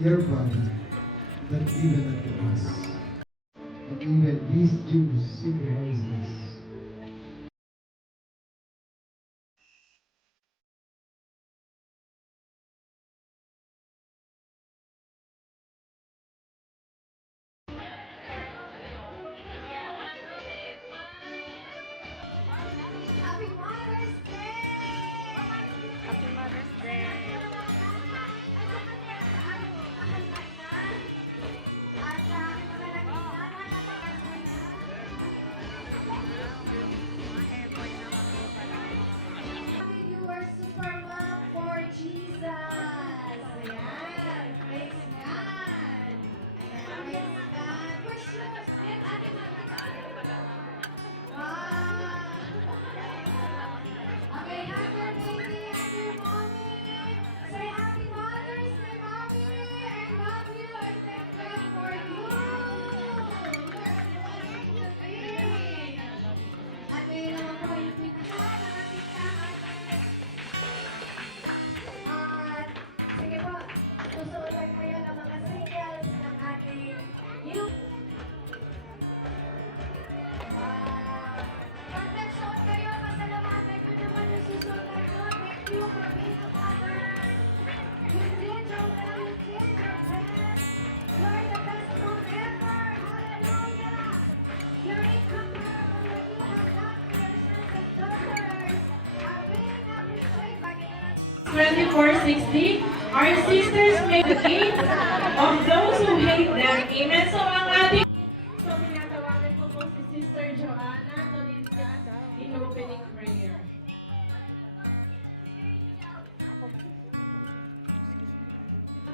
your body that given unto us. And even these Jews symbolize this. Happy Mother's Day! Happy Mother's Day! You are super mom for Jesus. Ayan. Praise God. Ayan. Praise God. Push yours. Wow. Okay, have your baby and your mommy. Say happy Mother's Day, mommy. I love you and thank God for you. You're a blessing to me. At ngayon naman po yung pinaka ng ating lahat. At sige po, susuotan kayo ng mga singles ng ating youth. Pag nagsuot kayo, pasalamatan nyo naman yung susuotan nyo. Thank you for being a mother. You did your well, you did your best. You're the best mom ever. Hallelujah. You're incomparable what you have done for your sons and daughters. I really appreciate it. 24:60, our sisters make the gate of those who hate them. Amen. So ang ating tinatawagan ko po si Sister Joanna to lead us in opening prayer.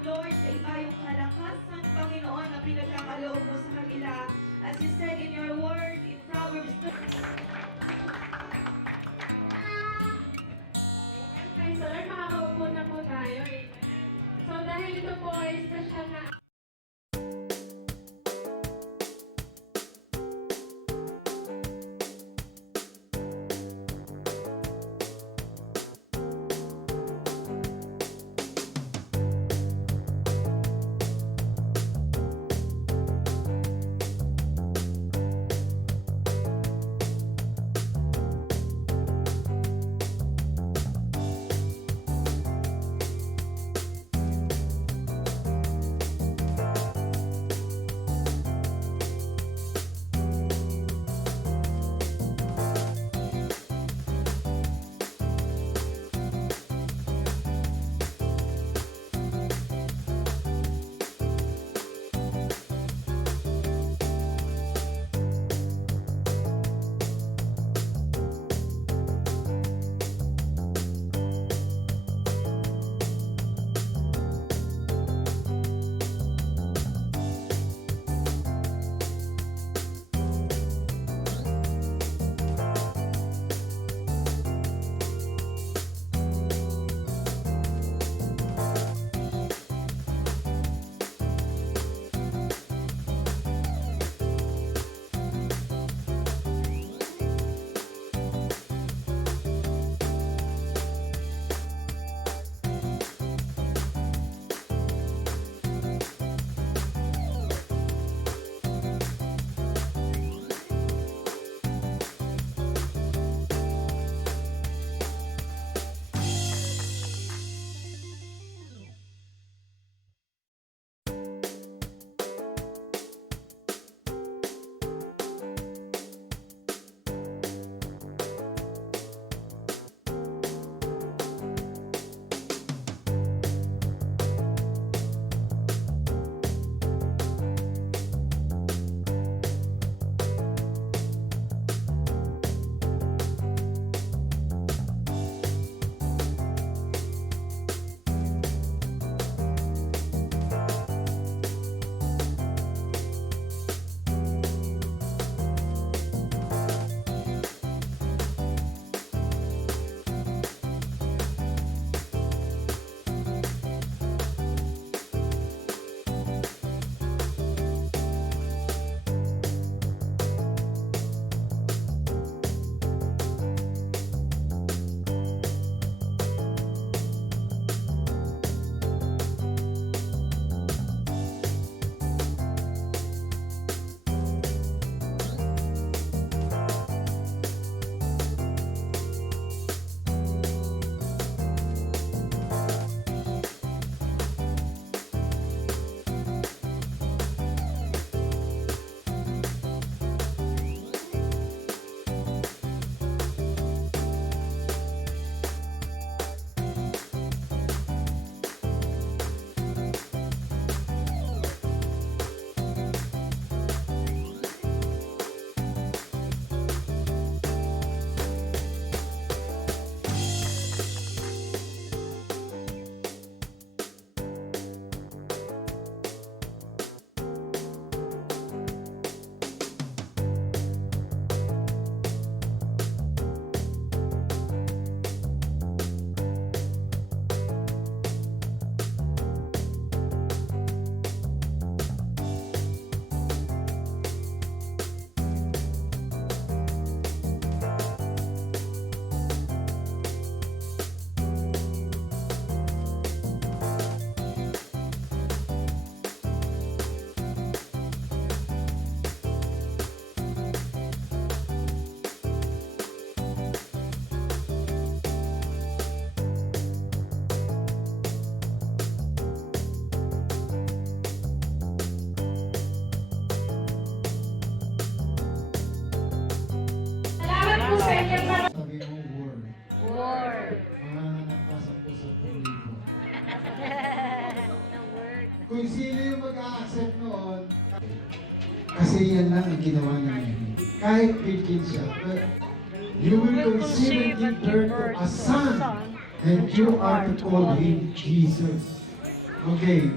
Lord, sa iba yung kalakasan, Panginoon, na pinagkakaloob mo sa kanila. As you said in your word, in Proverbs 2. Praise the Lord, makakaupo na po tayo. So dahil ito po ay special na kung sino yung mag-a-accept noon, kasi yan lang ang ginawa niya ngayon. Kahit virgin siya, but you will conceive and give birth to a son, and you are to call him Jesus. Okay,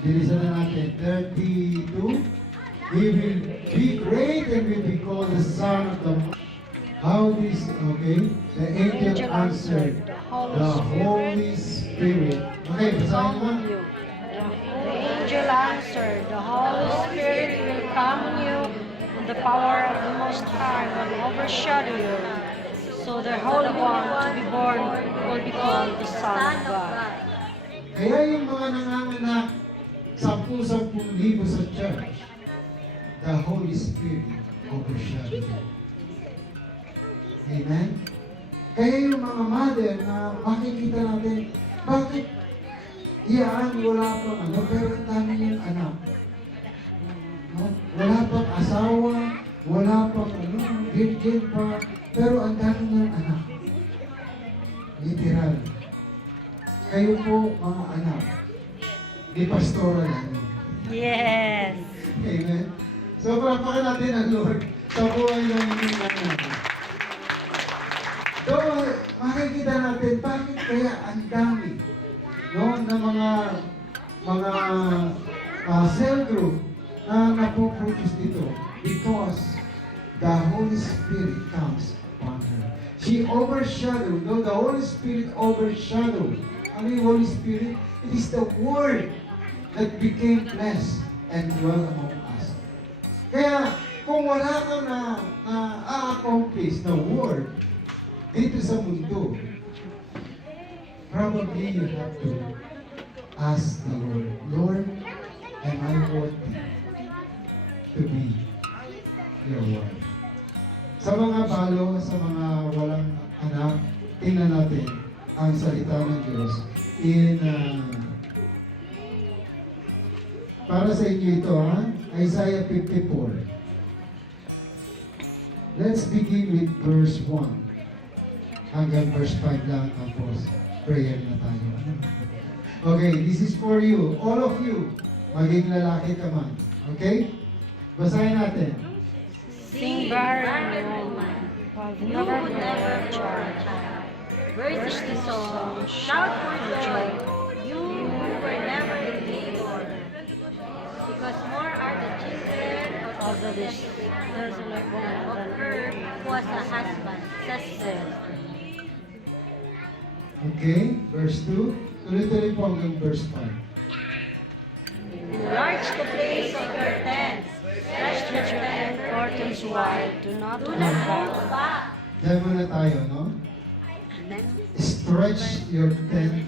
bilisan na natin. 32, he will be great and will be called the Son of the Most. How this, okay? The angel answered, the Holy Spirit. Okay, basahin mo. The angel answered, the Holy Spirit will come on you, and the power of the Most High will overshadow you. So the Holy One to be born will be called the Son of God. Kaya yung mga nanganganak, 10,000 sa church, the Holy Spirit overshadowed them. Amen? Kaya yung mga mother na makikita natin, bakit yan, wala pang ano, pero ang dami yung anak. No? Wala pang asawa, wala pang ano, virgin pa, pero ang dami ng anak. Literal. Kayo po, mga anak, di pastoral yan. Yes. Amen? So, parapakan natin ang Lord sa buhay ng inyong anak. So, makikita natin, bakit kaya ang dami no, na mga cell group na napoproduce dito? Because the Holy Spirit comes upon her. She overshadowed, no, the Holy Spirit overshadowed. Ano yung Holy Spirit? It is the Word that became flesh and dwelt among us. Kaya, kung wala kang na-accomplish na Word dito sa mundo, probably you have to ask the Lord, Lord, am I worthy to be your wife? Sa mga balo, sa mga walang anak, tingnan natin ang salita ng Diyos in para sa inyo ito, ha? Isaiah 54. Let's begin with verse 1 hanggang verse 5 lang, tapos prayer na tayo. Okay, this is for you, all of you, maging lalaki ka man. Okay? Basahin natin. Sing barren woman, you would never child. Verse the song, shout for joy, you were never in labor. Because more are the children of the desolate woman of her who was a husband, says the Lord. Okay, verse 2. Tuloy-tuloy po hanggang verse 5. Enlarge the place of your tents, stretch your tent curtains wide, do not look back. Diyan muna tayo, no? Stretch your tent.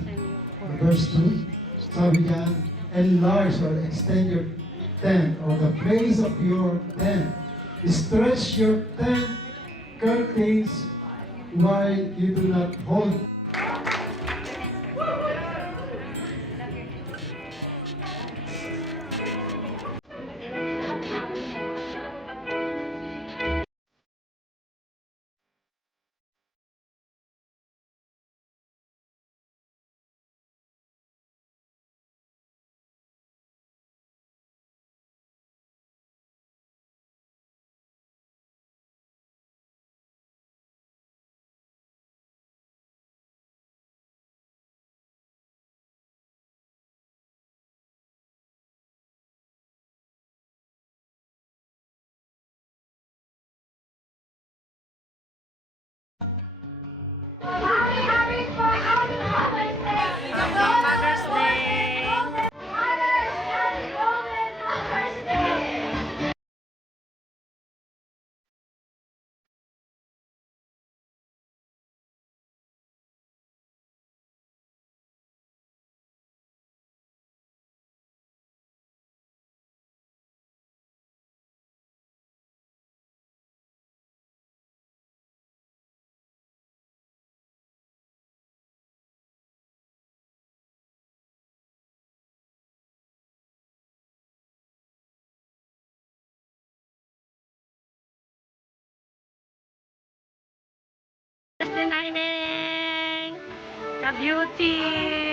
Verse 2. Sabi diyan, enlarge or extend your tent or the place of your tent. Stretch your tent curtains while you do not hold. Mother's Day! Ka-beauty!